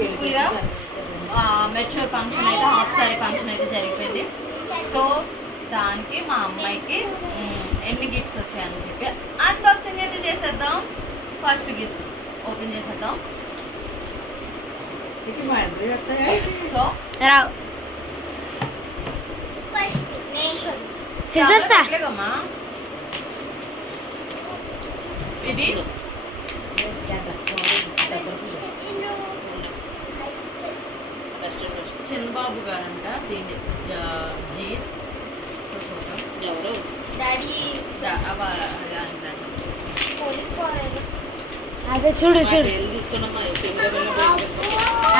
సక్సెస్ఫుల్గా mature function అయితే half sari function అయితే జరిగిపోయింది. సో దానికి మా అమ్మాయికి ఎన్ని గిఫ్ట్స్ వచ్చాయని చెప్పి అన్బాక్సింగ్ అయితే చేసేద్దాం. ఫస్ట్ గిఫ్ట్స్ ఓపెన్ చేసేద్దాం. సో రావు ఇది చిన్నబాబు గారంట. సీనియర్ జీ ఎవరు? అదే చూడు చూడు.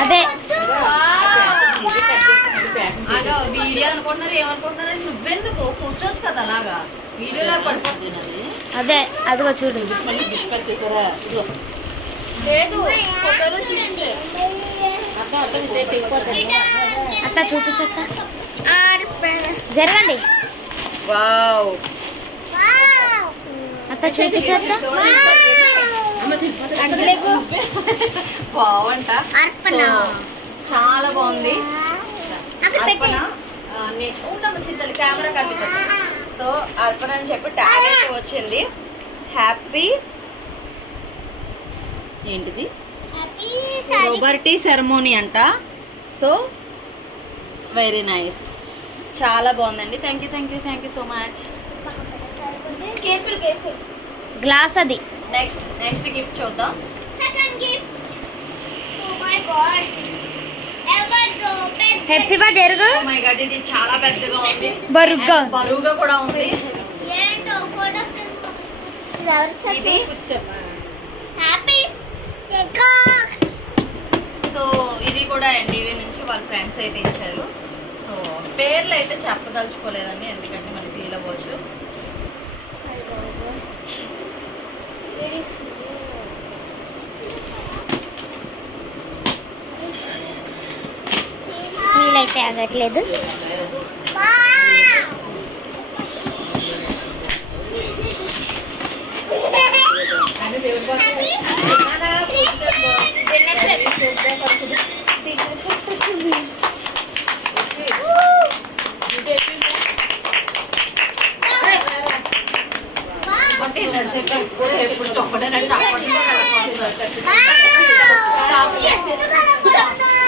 అదే. అదో వీడియో అనుకుంటున్నారు ఏమనుకుంటున్నారు నువ్వెందుకు? కూర్చోవచ్చు కదా అలాగా. వీడియోలో పడిపోతుంది అది. అదే అదిగో చూడు. మళ్ళీ డిస్పాచ్ లేదు అర్థం అర్థం అత్త చూపించత్త. జరగండి. వావ్. అత్త చూపించత్త. బాగుంట సో, చాలా బాగుంది. అర్పణ కెమెరా సో అర్పణ అని చెప్పి ట్యాగ్ వచ్చింది. హ్యాపీ ఏంటిది? రోబర్టీ సెరమోనీ అంట. So very nice. చాలా బాగుందండి. Thank you thank you thank you so much. Careful careful glass అది. నెక్స్ట్ నెక్స్ట్ గిఫ్ట్ చూద్దాం. హెప్సిబా జరుగు. Oh my God, ఇది చాలా పెద్దగా ఉంది. బరుగ్గా. బరువుగా కూడా ఉంది. ఇది సో ఇది కూడా ఎన్డీవీ నుంచి వాళ్ళ ఫ్రెండ్స్ అయితే ఇచ్చారు. సో పేర్లు అయితే చెప్పదలుచుకోలేదండి ఎందుకంటే మనకి ఫీల్ అవ్వచ్చు. నీళ్ళైతే ఆగట్లేదు అంటే నడిసేపు ఎప్పుడు ఎప్పుడు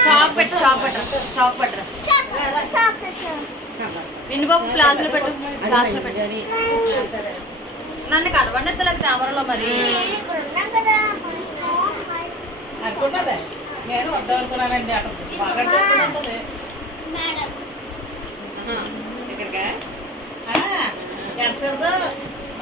చాక్ పెట్టు చాక్ పెట్టు చాక్ పెట్టరు వినుబాబు క్లాసులో పెట్టు క్లాసులో పెట్టు నన్ను కనబడలేదు కెమెరాలో మరి అనుకుంటుందా నేను వద్దాం అనుకున్నానండి అక్కడ బాగా ఉంటుంది క్యాన్సర్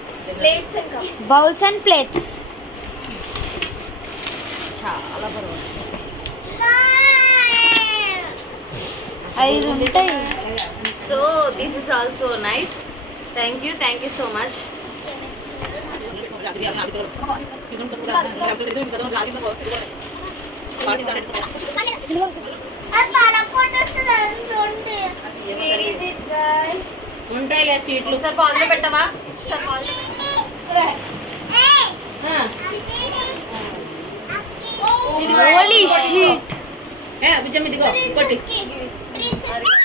బౌల్స్ అండ్ ప్లేట్స్ చాలా ఐదు ఉంటాయి. So this is also nice thank you thank you so much ఉంటాయిలే సీట్లు. సార్ పాలు పెట్టవా Holy shit! Yeah, we jump in the go. Cut it.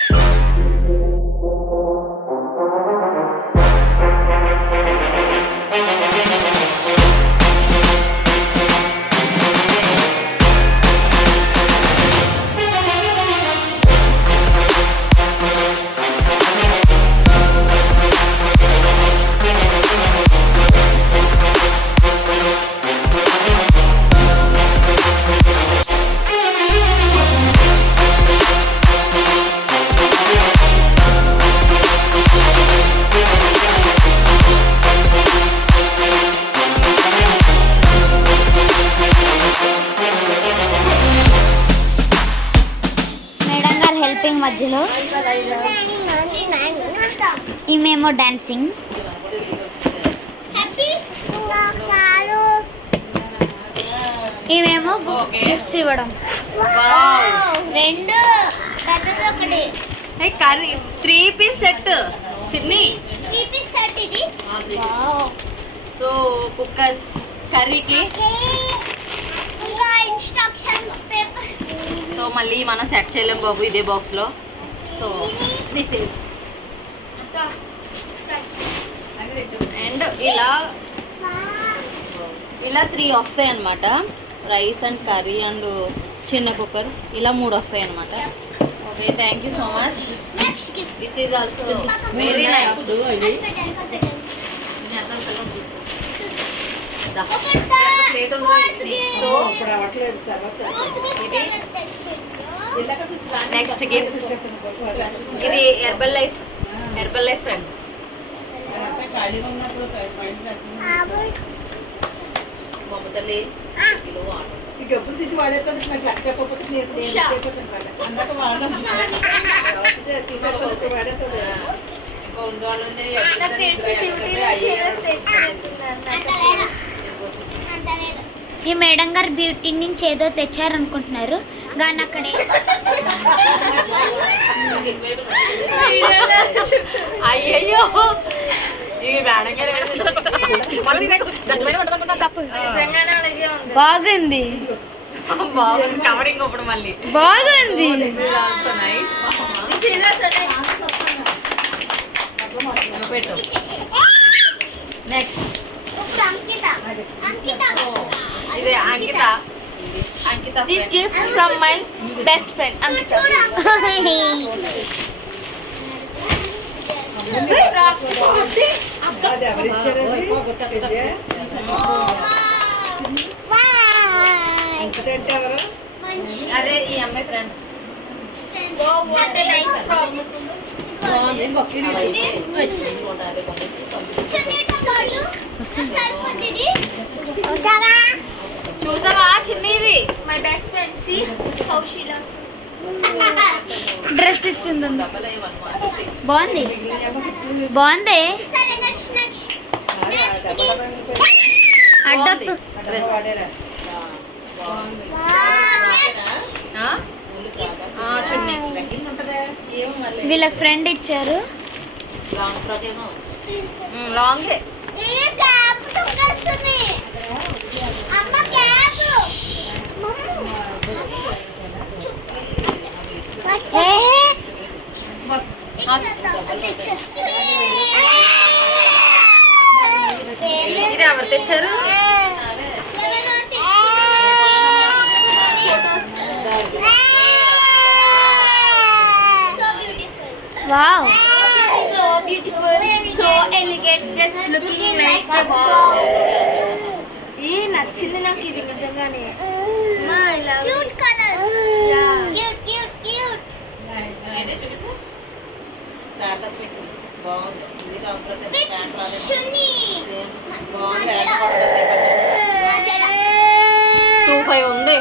మధ్యలో? ఈమెమో డాన్సింగ్ ఈమెమో. గిఫ్ట్స్ ఇవ్వడం. రెండు. ఒకటి. త్రీ పీస్ సెట్ చిన్ని. పీస్ సెట్ ఇది. సో కుక్కర్స్ కర్రీకి ఇంకా ఇన్స్ట్రక్షన్స్ పేపర్ మళ్ళీ మనం సెట్ చేయలేం బాబు ఇదే బాక్స్లో సో దిస్ ఈస్ అండ్ ఇలా ఇలా త్రీ వస్తాయి అన్నమాట. రైస్ అండ్ కర్రీ అండ్ చిన్న కుక్కర్ ఇలా మూడు వస్తాయి అన్నమాట. Okay thank you so much this is also very nice so తర్వాత ఇది నెక్స్ట్ గిఫ్ట్ ఇది Herbalife Herbalife friend మమతల్లి ఈ డబ్బులు తీసి వాడేస్తాను నాకు లెక్క చెప్పకపోతే నేను తీసేస్తాను ఇప్పుడు వాడేస్తుంది ఇంకా ఉండవాళ్ళని ఈ మేడం గారు బ్యూటీ నుంచి ఏదో తెచ్చారనుకుంటున్నారు. కానీ అక్కడే అయ్యయ్యో! బాగుంది. బాగుంది. నెక్స్ట్ అంకిత. అంకిత. ఇది Ankita Ankita this gift from my best friend Ankita అది ఎవరిచ్చారు అది? ఇంకటంటే ఎవరు మంచి అదే ఈ అమ్మాయి ఫ్రెండ్ అంటే నైస్ సరిపోతుంది చూసావా చిన్నది? My best friend see how she loves dress ఇచ్చింది బాగుంది? బాగుంది? సరే నెక్స్ట్ నెక్స్ట్ అడ్డొద్దు డ్రెస్ వాడేరా చున్నీ ఏమో. మరి వీళ్ళ ఫ్రెండ్ ఇచ్చారు లాంగ్ ఇది ఎవరు తెచ్చారు wow So beautiful, so elegant, just looking like a ఈ నచ్చింది నాకు ఇది నిజంగానే. ఏదే చూపించు బాగుంది. ఇది ప్యాంట్. బాగుంది. టూ ఫైవ్ ఉంది.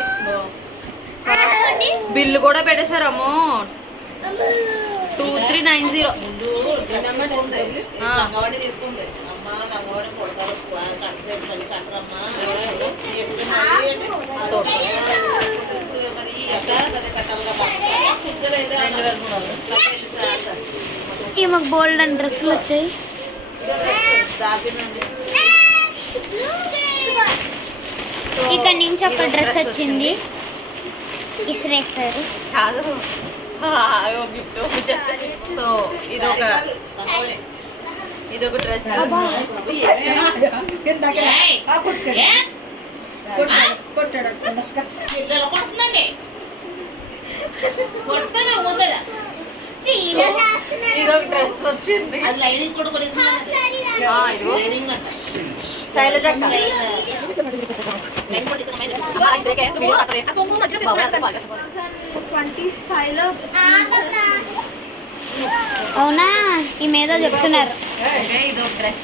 బిల్లు కూడా పెట్టేశారమ్మో టూ త్రీ నైన్ జీరో. లంగవాడి తీసుకుంది. అమ్మ లంగవాడి కొడతారు. కట్టలేదు మళ్ళీ కట్టరమ్మా. మరి కట్టాలి కదా. ఫ్రిడ్జ్లో అయితే రెండు వేల మూడు వందలు. లొకేషన్ రాశారు. ఈ మాకు బోల్డ్ అండ్ డ్రెస్సులు వచ్చాయి. ఇక్కడ నుంచి ఒక డ్రెస్ వచ్చింది ఇసిరేస్తారు సో ఇది ఒక ఇది ఒక డ్రెస్ కొట్టాడు. కొట్టాడు, కొట్టాడు డ్రెస్ వచ్చింది. అది లైనింగ్ కూడా లైనింగ్ అంట ఆగక్క. అవునా? ఈ మీద చెప్తున్నారు. డ్రెస్.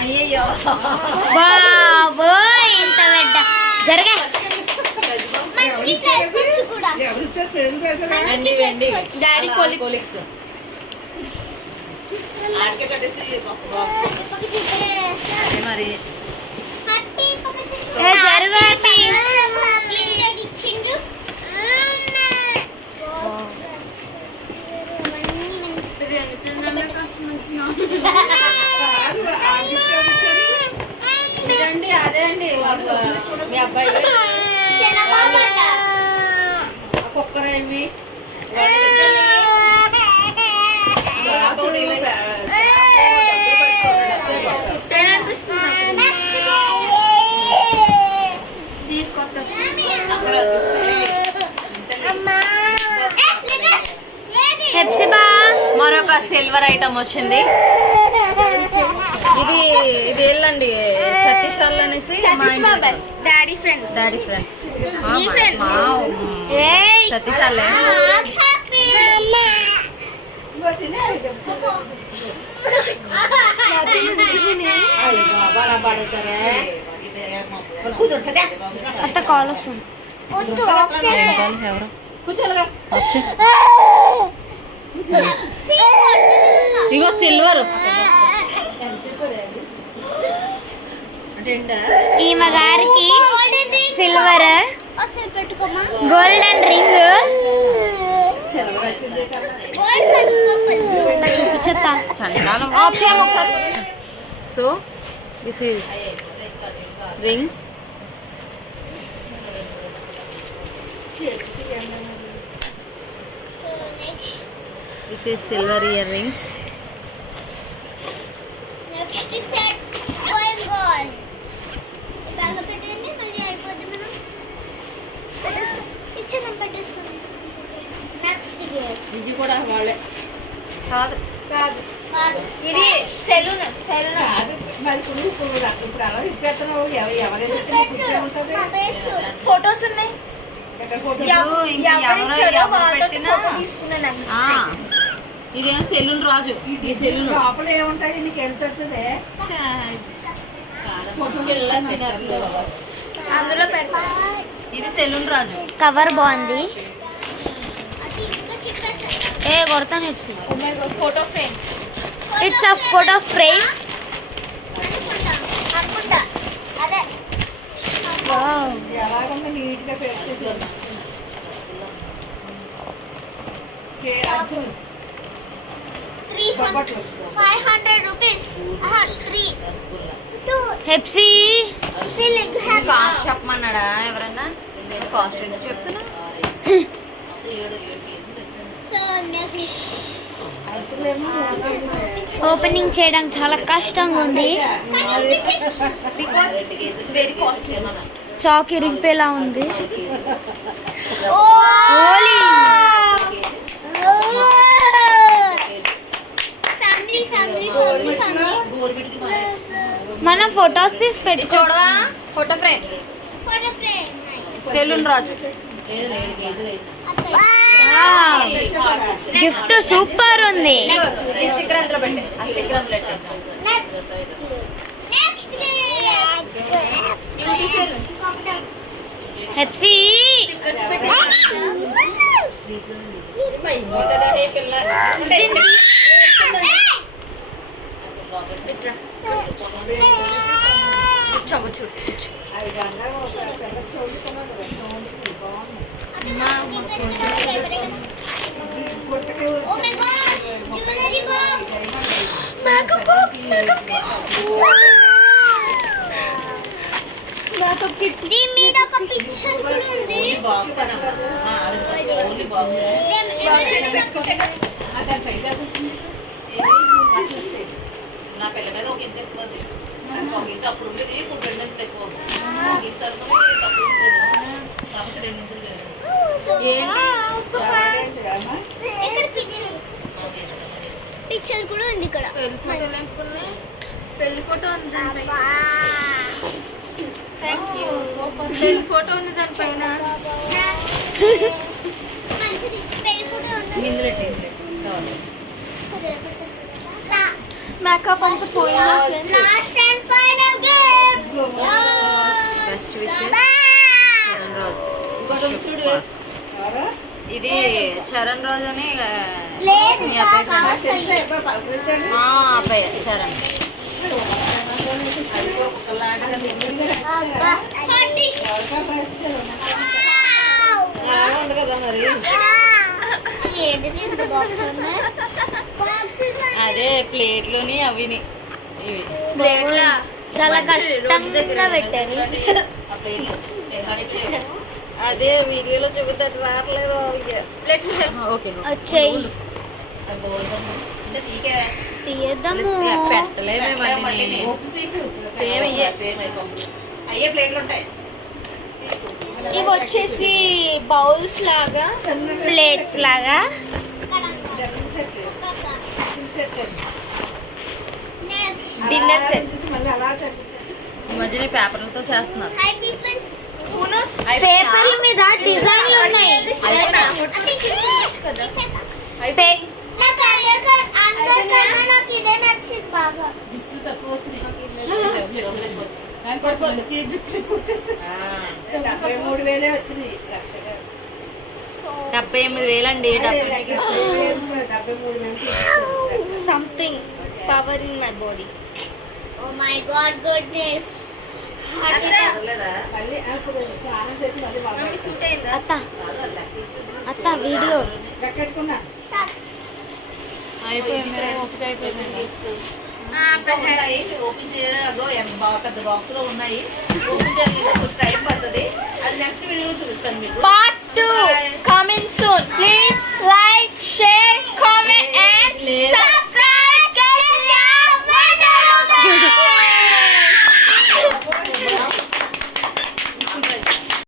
అయ్యయ్యో బాబోయ్ పెద్ద. జరగా. డాడీ కొలిక్స్. మరి ఏ జరుగు హ్యాపీ కాదు, ఆ గిఫ్ట్ ఎవరు ఇచ్చారు? ఇదండి అదే అండి వాళ్ళు మీ అబ్బాయి. కుక్కర్ హెప్సిబా. మరొక సిల్వర్ ఐటమ్ వచ్చింది. ఇది ఇది వెళ్ళండి సతీష్ వాళ్ళు అనేసి మా సతీష్ బాబాయ్. Daddy friend daddy friends Satish వాళ్ళే. అత్త కాల్ వస్తుంది. ఇగో సిల్వర్ రెండా? ఈమె గారికి సిల్వర్ గోల్డెన్ రింగ్ సిల్వర్ వచ్చింది కదా. చూపిస్తా చండాలం so this is ring this is silver earrings ఇది కూడా వాళ్ళే. కాదు. కాదు. కాదు. ఇది సెలూన్ సెలూన్. కాదు. మరి ఇప్పుడు ఇప్పుడు అలా ఇప్పేస్తున్నావు ఎవ- ఎవరైనా ఫొటోస్ ఉన్నాయి. ఇదేమో సెలూన్ రాజు. ఈ సెలూన్. లోపల ఏముంటాయి? నీకు వెళ్తుంది అందులో పెడతా. ఇది సెలూన్ రాజు. కవర్ బాగుంది. ఏ కొడతాను Hepsi photo frame. It's a photo frame. Five hundred rupees. Three. Hepsi. Cost చెప్పమన్నాడా ఎవరన్నా? నేను కాస్ట్ ఎంత చెప్తున్నా. ఓపెనింగ్ చేయడం చాలా కష్టంగా ఉంది. చాక్ ఇరిగిపోయేలా ఉంది. ఓలీ మనం ఫొటోస్ తీసి పెట్టుకోవడం చూడవా? Photo frame photo frame salon Raju. Gift super ఉంది. పెట్టే ఆ స్టిక్కర్ అందులో పెట్టే నెక్స్ట్ హెప్సీ చగు చూడు అది బంగారం ఒక పిల్ల చదువుకున్నది బాగుంది గుట్టకి Oh my gosh! Jewelry box! Makeup box makeup kit దీని మీద ఒక పిక్చర్ కూడా ఉంది బాక్స్ ఓన్లీ బాక్స్ ఏం- ఎవరైనా నాకు- నాకు పిల్ల మీద ఒక ఇంచు ఎక్కువ ఒక ఇంచు అప్పుడు ఉండేది ఇప్పుడు రెండు ఇంచులు ఎక్కువ. ఒక ఇంచు అనుకుని కాబట్టి రెండు ఇంచులు ఇక్కడ పిక్చర్ పిక్చర్ కూడా ఉంది ఇక్కడ. పెళ్ళి ఫోటో ఉంది దానిపైన థ్యాంక్ యూ పెళ్ళి ఫోటో ఉంది దానిపైన మంచిది. పెళ్ళి ఉంది. సరే, మేకప్ అంతా పోయింది last and final game best విషయం చరణ్ రోజ్ ఇది చరణ్ రోజు అని మీ అబ్బాయి అబ్బాయి చరణ్ ఉంది కదా మరి. ఇంత బాక్స్ ఉన్నాయి అదే ప్లేట్లోని అవిని. ఇవి. ప్లేట్లా? చాలా కష్టంగా పెట్టారు. అదే వీడియోలో చూపితే రావట్లేదు ఓకే. వచ్చాయి తీయద్దాము పెట్టలేమే మళ్ళీ మళ్ళీ నేను. సేమ్ ఇయ్యే సేమ్ అయిపోయింది అయ్యే ప్లేట్లు ఉంటాయి. ఇవి వచ్చేసి బౌల్స్ లాగా. ప్లేట్స్ లాగా. డిన్నర్ సెట్ మధ్యన పేపర్లతో చేస్తున్నారు. పేపర్ల మీద డిజైన్లు ఉన్నాయి. డెబ్బై మూడు వేలే వచ్చినాయి లక్షగా డెబ్బై ఎనిమిది వేలు. Something power in my body oh my god goodness అత్త. అత్త వీడియో. అయిపోయింది అయిపోయింది. ఉన్నాయి ఓపెన్ చేయడం అదో పెద్ద బాక్స్లో ఉన్నాయి. ఓపెన్ చేయడానికి ఇంకా కొంచెం టైం పడుతుంది. అది నెక్స్ట్ వీడియో చూపిస్తాను మీకు. do. Coming soon. Please like, share, comment, and subscribe.